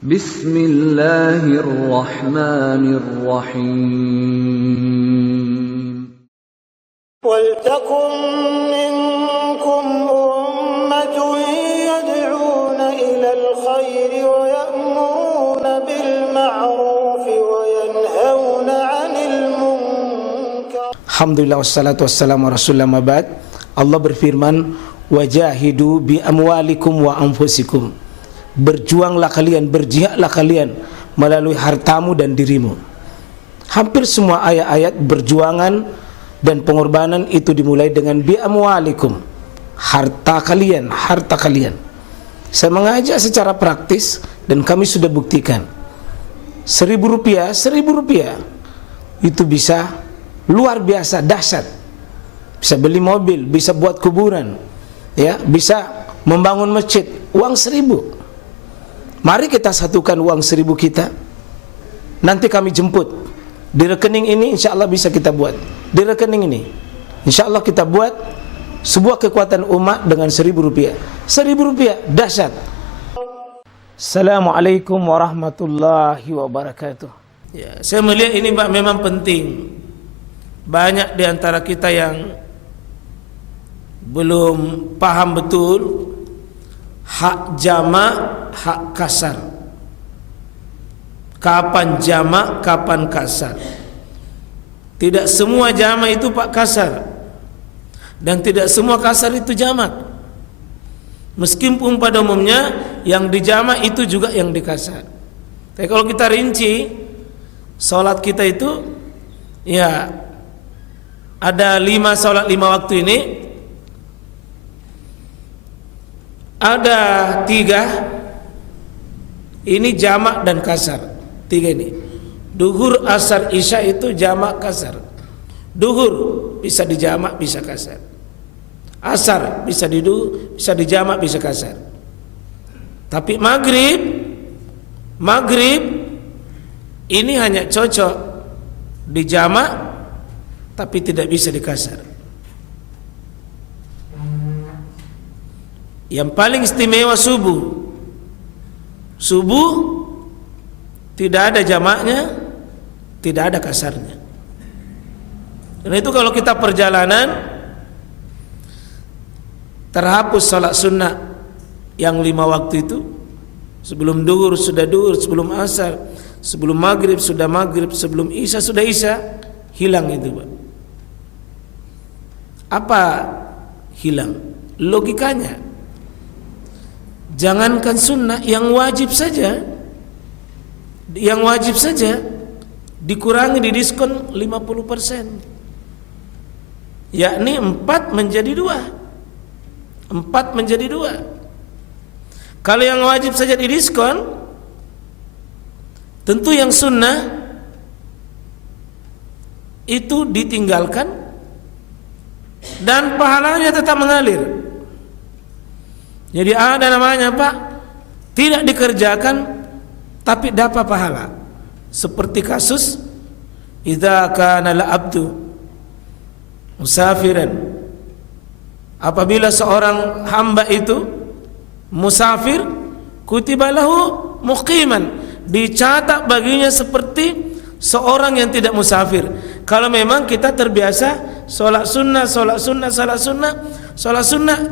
Bismillahirrahmanirrahim. وَلْتَكُنْ مِنْكُمْ أُمَّةٌ يَدْعُونَ إِلَى الْخَيْرِ وَيَأْمُرُونَ بِالْمَعْرُوفِ وَيَنْهَوْنَ عَنِ الْمُنْكَرِ. Alhamdulillah wassalatu wassalamu ala rasulillah mabad. Allah berfirman, wajahidu bi amwalikum wa anfusikum. Berjuanglah kalian, berjihadlah kalian melalui hartamu dan dirimu. Hampir semua ayat-ayat berjuangan dan pengorbanan itu dimulai dengan bi amwalikum, harta kalian, harta kalian. Saya mengajak secara praktis dan kami sudah buktikan. Rp1.000 itu bisa luar biasa dahsyat. Bisa beli mobil, bisa buat kuburan, ya, bisa membangun masjid. Uang 1.000. Mari kita satukan uang 1.000 kita. Nanti kami jemput di rekening ini, insya Allah bisa kita buat. Di rekening ini insya Allah kita buat sebuah kekuatan umat dengan Rp1.000. Rp1.000 dahsyat. Assalamualaikum warahmatullahi wabarakatuh. Ya, saya melihat ini Pak memang penting. Banyak di antara kita yang belum paham betul hak jamak, hak kasar. Kapan jamak, kapan kasar. Tidak semua jamak itu Pak kasar, dan tidak semua kasar itu jamak. Meskipun pada umumnya yang dijamak itu juga yang dikasar. Tapi kalau kita rinci, sholat kita itu ya ada 5 sholat 5 waktu ini, ada 3 ini jamak dan kasar. 3 ini duhur, asar, isya itu jamak kasar. Duhur bisa dijamak, bisa kasar. Asar bisa bisa dijamak, bisa kasar. Tapi maghrib ini hanya cocok dijamak tapi tidak bisa dikasar. Yang paling istimewa subuh. Subuh tidak ada jamaknya, tidak ada kasarnya. Dan itu kalau kita perjalanan, terhapus salat sunnah yang 5 waktu itu. Sebelum duhur sudah duhur, sebelum asar, sebelum maghrib sudah maghrib, sebelum isya sudah isya. Hilang itu Pak. Apa hilang? Logikanya, jangankan sunnah, yang wajib saja, dikurangi, didiskon 50%, yakni 4 menjadi 2. 4 menjadi 2. Kalau yang wajib saja didiskon, tentu yang sunnah itu ditinggalkan dan pahalanya tetap mengalir. Jadi ada namanya Pak, tidak dikerjakan tapi dapat pahala. Seperti kasus idza kana al-abdu musafiran, apabila seorang hamba itu musafir, kutiba lahu muqiman, dicatat baginya seperti seorang yang tidak musafir. Kalau memang kita terbiasa sholat sunnah,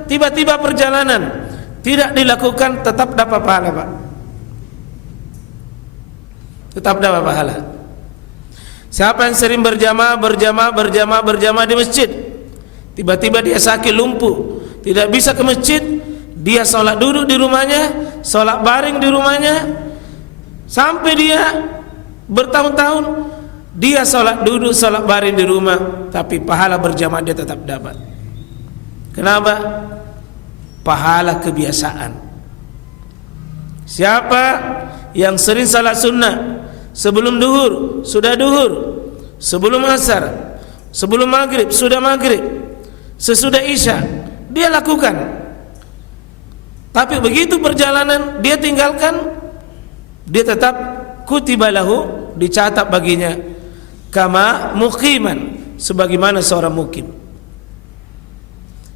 tiba-tiba perjalanan tidak dilakukan, tetap dapat pahala Pak. Tetap dapat pahala. Siapa yang sering berjamaah di masjid, tiba-tiba dia sakit lumpuh, tidak bisa ke masjid, dia sholat duduk di rumahnya, sholat baring di rumahnya, sampai dia bertahun-tahun dia sholat duduk, sholat baring di rumah, tapi pahala berjamaah dia tetap dapat. Kenapa? Pahala kebiasaan. Siapa yang sering salat sunnah sebelum duhur, sudah duhur, sebelum asar, sebelum maghrib, sudah maghrib, sesudah isya, dia lakukan. Tapi begitu perjalanan dia tinggalkan, dia tetap kutiba lahu, dicatat baginya kama muqiman, sebagaimana seorang mukim.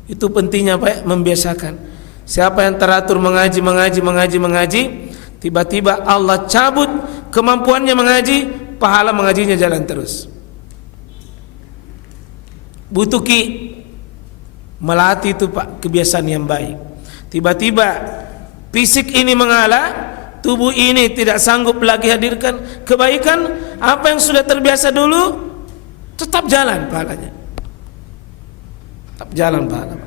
Itu pentingnya Pak, membiasakan. Siapa yang teratur mengaji, Tiba-tiba Allah cabut kemampuannya mengaji, pahala mengajinya jalan terus. Butuh melatih itu Pak, kebiasaan yang baik. Tiba-tiba fisik ini mengalah, tubuh ini tidak sanggup lagi hadirkan kebaikan, apa yang sudah terbiasa dulu tetap jalan pahalanya. Tetap jalan pahala.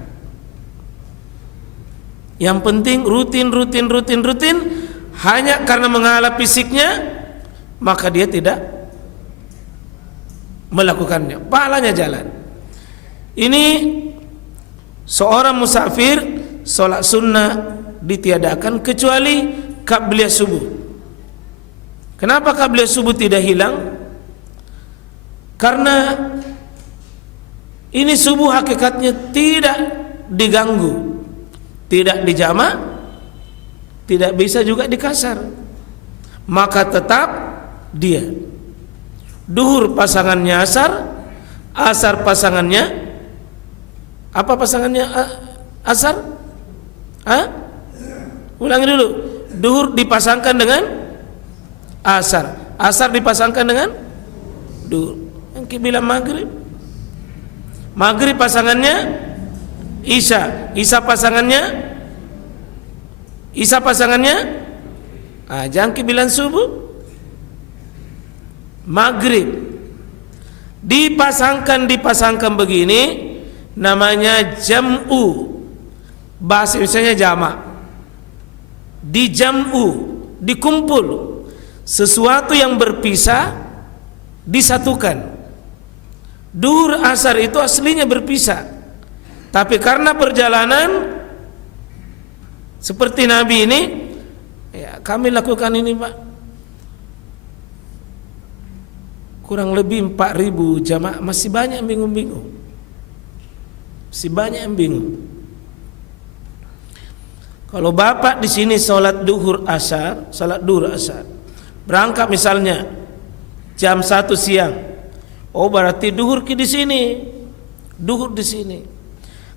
Yang penting rutin. Hanya karena mengalah fisiknya, maka dia tidak melakukannya, pahalanya jalan. Ini seorang musafir, sholat sunnah ditiadakan kecuali qabliyah subuh. Kenapa qabliyah subuh tidak hilang? Karena ini subuh hakikatnya tidak diganggu, tidak dijamak, tidak bisa juga dikasar, maka tetap dia. Duhur pasangannya asar, asar pasangannya apa? Pasangannya asar? Ulangi dulu. Duhur dipasangkan dengan asar, asar dipasangkan dengan duhur. Yang bilang maghrib, maghrib pasangannya isya, isya pasangannya jangan bilang subuh. Maghrib dipasangkan begini namanya jam'u. Bahasa Indonesianya jamak. Di jam'u, dikumpul. Sesuatu yang berpisah disatukan. Duhur asar itu aslinya berpisah, tapi karena perjalanan seperti Nabi ini, ya, kami lakukan ini Pak, kurang lebih 4.000 jamaah, masih banyak yang bingung-bingung, masih banyak yang bingung. Kalau bapak di sini sholat duhur asar, berangkat misalnya jam 1 siang, oh berarti duhur di sini, duhur di sini.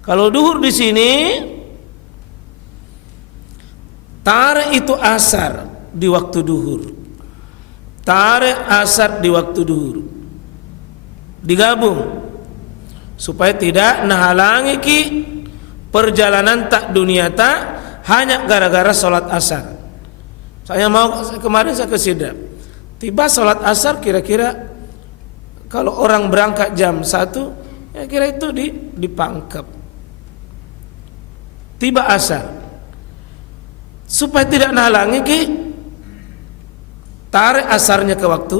Kalau duhur di sini, tarik itu asar di waktu duhur, tarik asar di waktu duhur, digabung supaya tidak menghalangi perjalanan tak dunia tak hanya gara-gara sholat asar. Kemarin saya ke Sidrap, tiba sholat asar kira-kira kalau orang berangkat jam 1, ya kira itu dipangkep. Tiba asar, supaya tidak menghalangi tarik asarnya ke waktu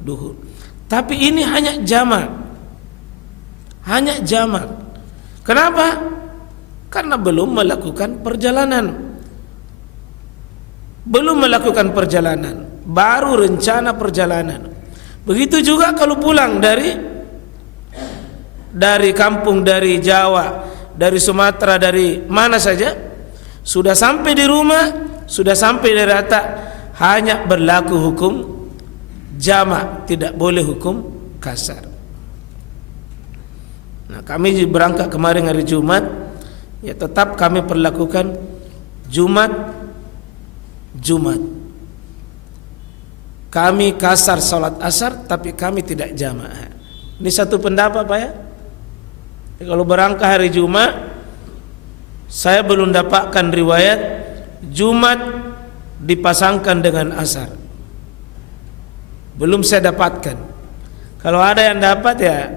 duhur. Tapi ini hanya jamak, hanya jamak. Kenapa? Karena belum melakukan perjalanan, baru rencana perjalanan. Begitu juga kalau pulang dari kampung, dari Jawa, dari Sumatera, dari mana saja, sudah sampai di rumah, sudah sampai di rata, hanya berlaku hukum jamak, tidak boleh hukum kasar. Nah, kami berangkat kemarin hari Jumat, ya tetap kami perlakukan Jumat. Kami kasar sholat asar, tapi kami tidak jamaah. Ini satu pendapat Pak ya. Kalau berangkat hari Jumat, saya belum dapatkan riwayat Jumat dipasangkan dengan asar, belum saya dapatkan. Kalau ada yang dapat ya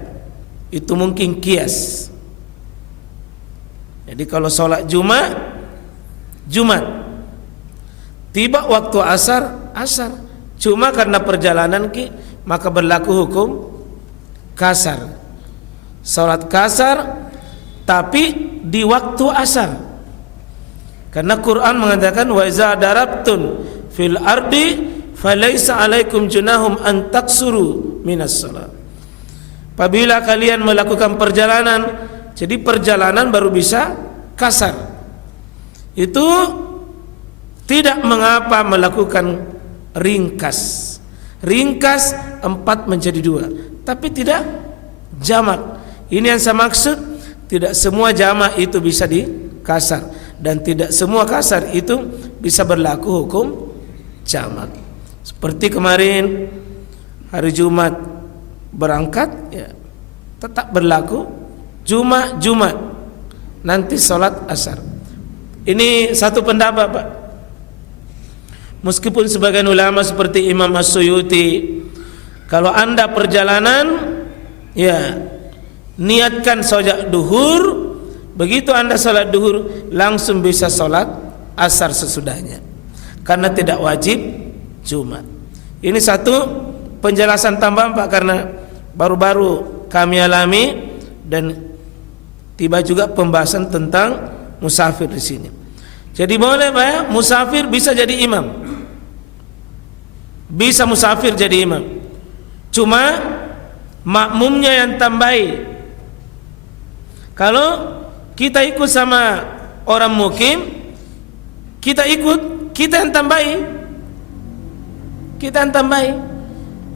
itu mungkin kias. Jadi kalau sholat Jumat, tiba waktu asar, cuma karena perjalanan maka berlaku hukum kasar. Sholat kasar tapi di waktu asar, karena Quran mengatakan wa iza darabtun fil ardi falaisa alaikum junahum an taksuru minas salat. Apabila kalian melakukan perjalanan, jadi perjalanan baru bisa kasar, itu tidak mengapa melakukan ringkas 4 menjadi 2, tapi tidak jamak. Ini yang saya maksud. Tidak semua jamak itu bisa dikasar, dan tidak semua kasar itu bisa berlaku hukum jamak. Seperti kemarin hari Jumat berangkat, ya, tetap berlaku Jumat nanti sholat asar. Ini satu pendapat, Pak. Meskipun sebagian ulama seperti Imam As-Suyuti, kalau anda perjalanan, ya niatkan sojak duhur, begitu anda sholat duhur langsung bisa sholat asar sesudahnya, karena tidak wajib Jumat. Ini satu penjelasan tambahan, Pak, karena baru-baru kami alami dan tiba juga pembahasan tentang musafir di sini. Jadi boleh, Pak, ya, musafir bisa jadi imam, bisa musafir jadi imam. Cuma makmumnya yang tambahi. Kalau kita ikut sama orang mukim, kita yang tambahi. Kita yang tambahi.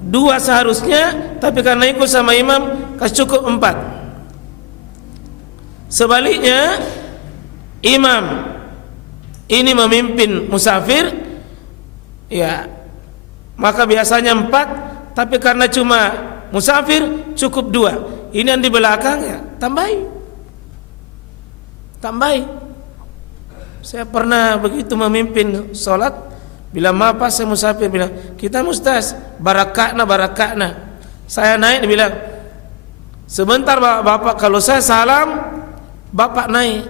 2 seharusnya, tapi karena ikut sama imam kasih cukup 4. Sebaliknya, imam ini memimpin musafir, ya, maka biasanya 4, tapi karena cuma musafir cukup 2. Ini yang di belakang, ya, tambahi. Saya pernah begitu memimpin sholat, bila maaf saya musafir, bilang kita mustaz barakakna. Saya naik, dia bilang sebentar bapak, kalau saya salam bapak naik,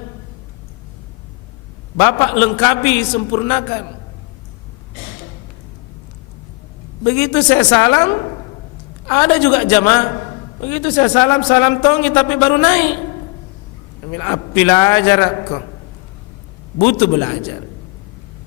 bapak lengkapi, sempurnakan. Begitu saya salam, ada juga jamaah begitu saya salam tongi tapi baru naik. Belajar aku, butuh belajar.